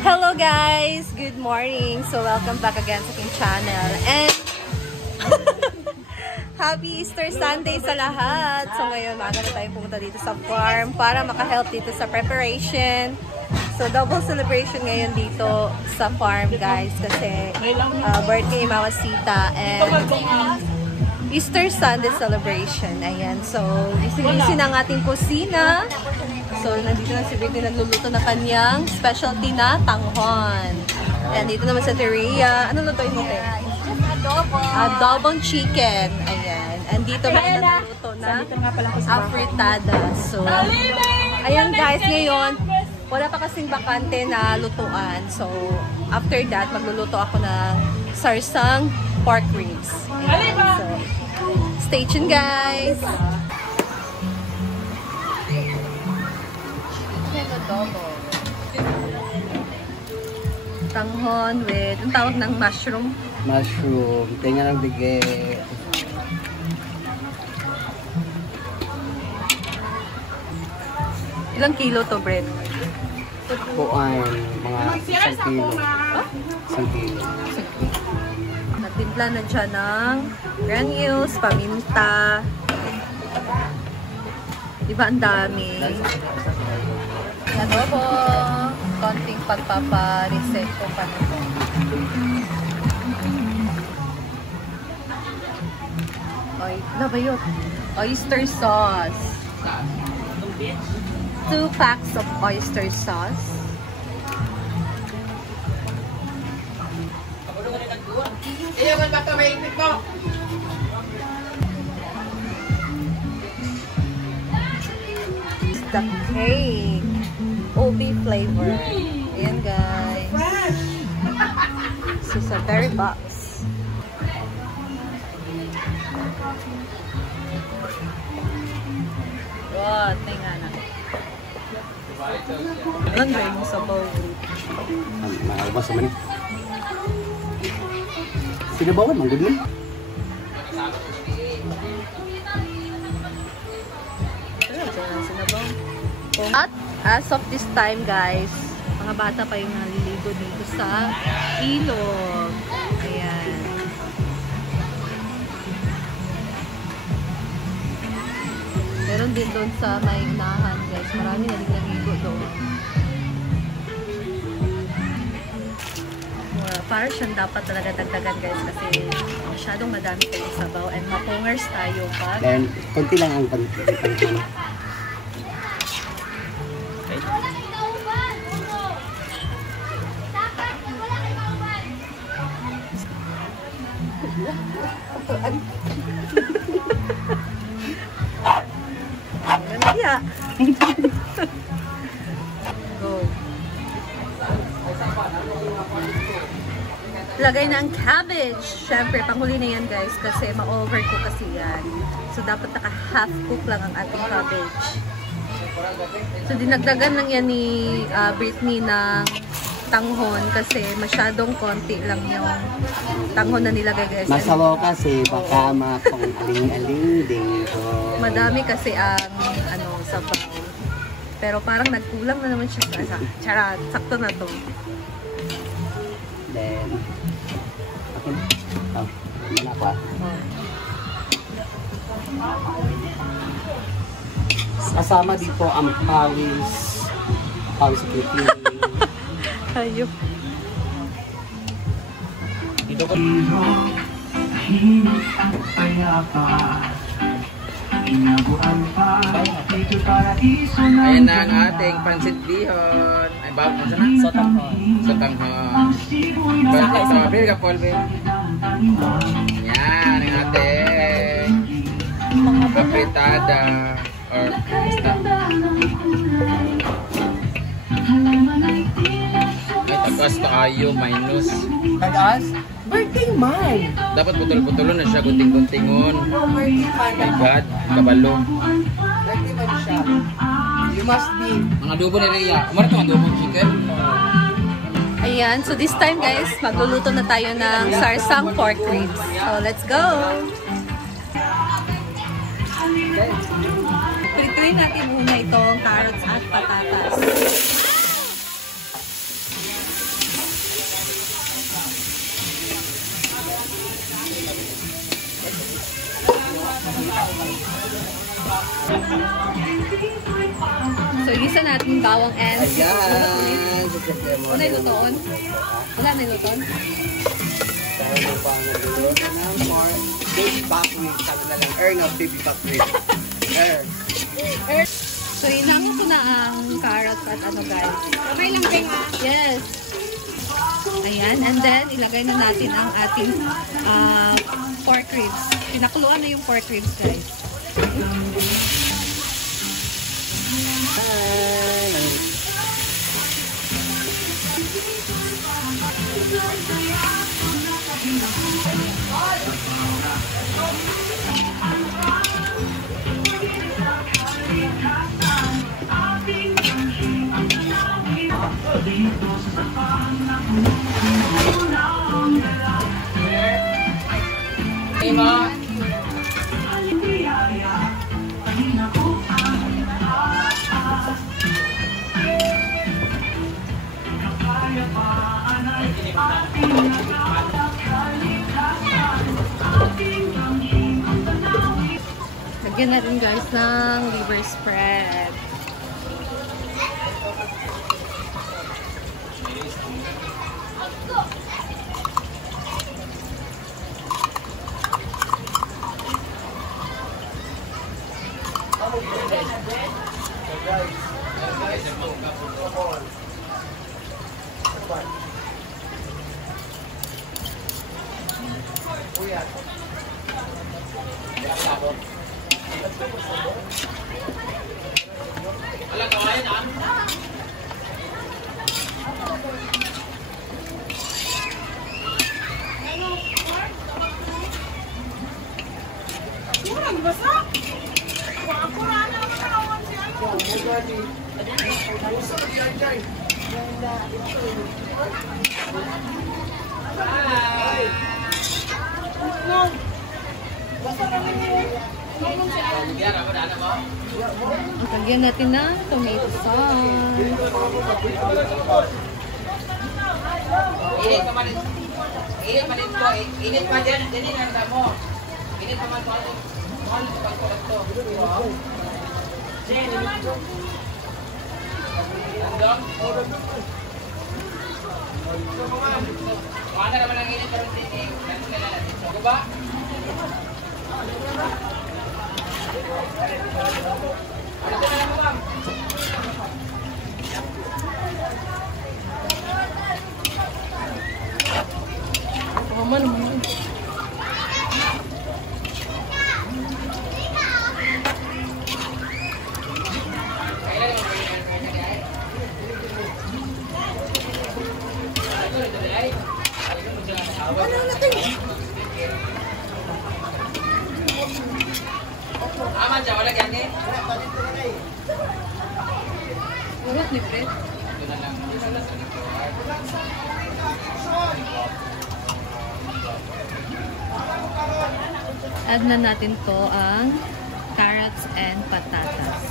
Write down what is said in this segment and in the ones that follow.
Hello guys! Good morning! So welcome back again sa aking channel. And Happy Easter Sunday sa lahat! So ngayon, maaga na tayong pumunta dito sa farm para makahelp dito sa preparation. So double celebration ngayon dito sa farm guys kasi birthday ni Mama Sita and Easter Sunday celebration. Ayan. So, isi-isi ng ating kusina. So, nandito na si Britney nagluluto na kanyang specialty na tanghon. Ayan, dito naman sa Teria. Ano lutuin mo, te? Adobong chicken. Ayan. And dito may naluto na afritada. So, ayan guys, ngayon, wala pa kasing bakante na lutuan. So, after that, magluluto ako ng sarsang pork ribs. Ayan. So, stay tuned guys! Tanghon with, ang tawag ng mushroom? Mushroom, tinga ng bigay. Ilang kilo to, Brett? Kuan, mga 1 kilo. 1 kilo. Natimpla na dyan ng granules, paminta. Diba ang dami? Adobo. Konting pagpapa-reset ko pa nito. Oy, ano ba yun? Oyster sauce. 2 packs of oyster sauce. The cake. OB flavor. Ayan guys. This is a berry box. Wow, tingnan na. Ilan ba yung sabaw? Maubos naman eh. Sinabawan, manggod mo. At as of this time guys, mga bata pa yung naliligo dito sa ilog. Ayan. Meron din doon sa may unahan guys. Marami na din naligo doon. Para siyang dapat talaga dagdagan guys kasi masyadong madami tayong sabaw and mapungers tayo pag... Then, konti lang ang pang-pang. Go. Lagay na ang cabbage. Siyempre, panghuli na yan guys kasi ma-overcook kasi yan. So, dapat naka-half cook lang ang ating cabbage. So, dinagdagan lang yan ni Britney ng tanghon kasi masyadong konti lang yung tanghon na nilagay guys. Masabaw kasi baka makong aling-aling dito. Madami kasi ang sabaw. Pero parang nagkulang na naman siya. Charot, sakto na to. Then, okay. Oh, wala pa. Kasama dito ang pawis cooking. Ayop. Dito ko. Ayan na ang ating pansit bihon. Ay, bago mo sana? Sotanghon. Sotanghon. Sabi ka, Paul, babe. Yan ang ating papritada. Or, basta. Ay, tagas kaayo, minus. Tagas? Birthday mine! Dapat putol-putulon na siya, gunting-guntingon. My God, kabalo. Birthday mine siya. You must be. Ang adobo ni Rhea. Umarito ang adobo chicken. Ayan, so this time guys, magluluto na tayo ng sarsang pork ribs. So let's go! Prituin natin muna itong carrots at patatas. So, isa natin bawang and Ayan. wala yung lutoon? Wala na yung lutoon? Tayo mo pa ang nagluluto ng more baby back ribs. Sabi na lang, no, baby back ribs. So, inango ko na ang carrots at ano guys. Okay lang kayo nga. Yes. Ayan. And then, ilagay na natin ang ating pork ribs. Pinakuluan na yung pork ribs guys. Lagyan natin guys ng liver spread. Lagyan natin ng tomato sauce. Init pa rin. Init pa rin po. Init pa dyan. Dyan ang mo. Init pa man po. Mahal sa pagkulat to. Wow. Andong? Wala naman ang init pa rin din. Ano ba? Aman siya, wala ganyan. Urot ni Fred. Add na natin to ang carrots and patatas.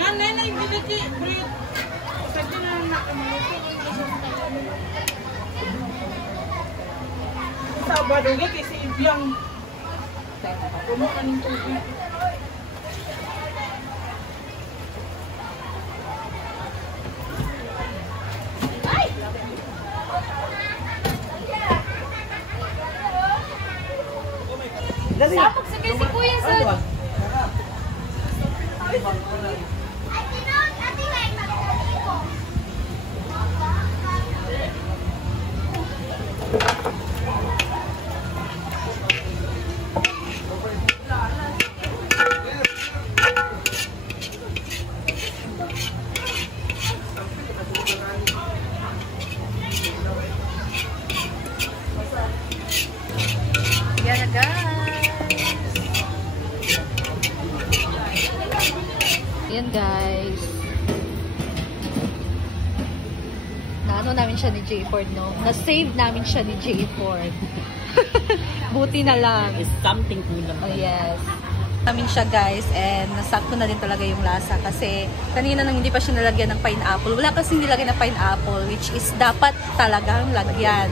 Nanay na yung ginati. Sagli na lang nakamaluto. Sabado nga kasi ibiyang. Puno ka ng tubig. Sapag sa kasi kuya sa... Yan na guys. Yan guys. Naano ano namin siya ni J. Ford, no? Na-save namin siya ni J. Ford. Buti na lang. It's something kulang. Oh, yes. Namin siya guys, and nasakto na din talaga yung lasa kasi kanina nang hindi pa siya nalagyan ng pineapple. Wala kasi nilagyan ng pineapple, which is dapat talagang lagyan.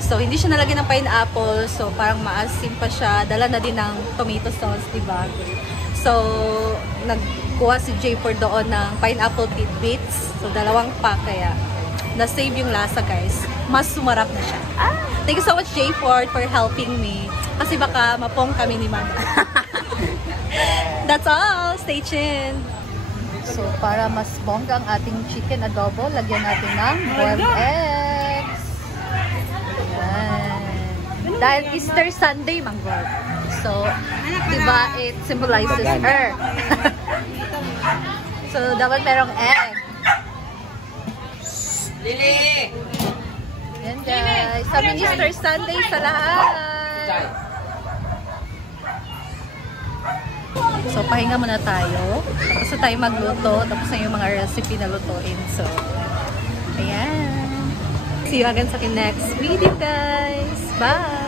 So, hindi siya nalagyan ng pineapple, so parang maasim pa siya. Dala na din ng tomato sauce, diba? So, nagkuha si J. Ford doon ng pineapple tidbits. So, 2 pack kaya na-save yung lasa guys. Mas sumarap na siya. Thank you so much J. Ford for helping me. Kasi baka mapong kami ni Mama. That's all. Stay tuned. So, para mas bongga ang ating chicken adobo, lagyan natin ng boiled eggs. Ayan. Dahil Easter Sunday, Manggol. So, diba, it symbolizes Earth. So, dapat merong egg. Lili! Yan guys. Sabi Easter Sunday sa lahat. So, pahinga muna tayo. Tapos na tayo magluto. Tapos na yung mga recipe na lutuin. So, ayan. See you again sa akin next video, guys. Bye!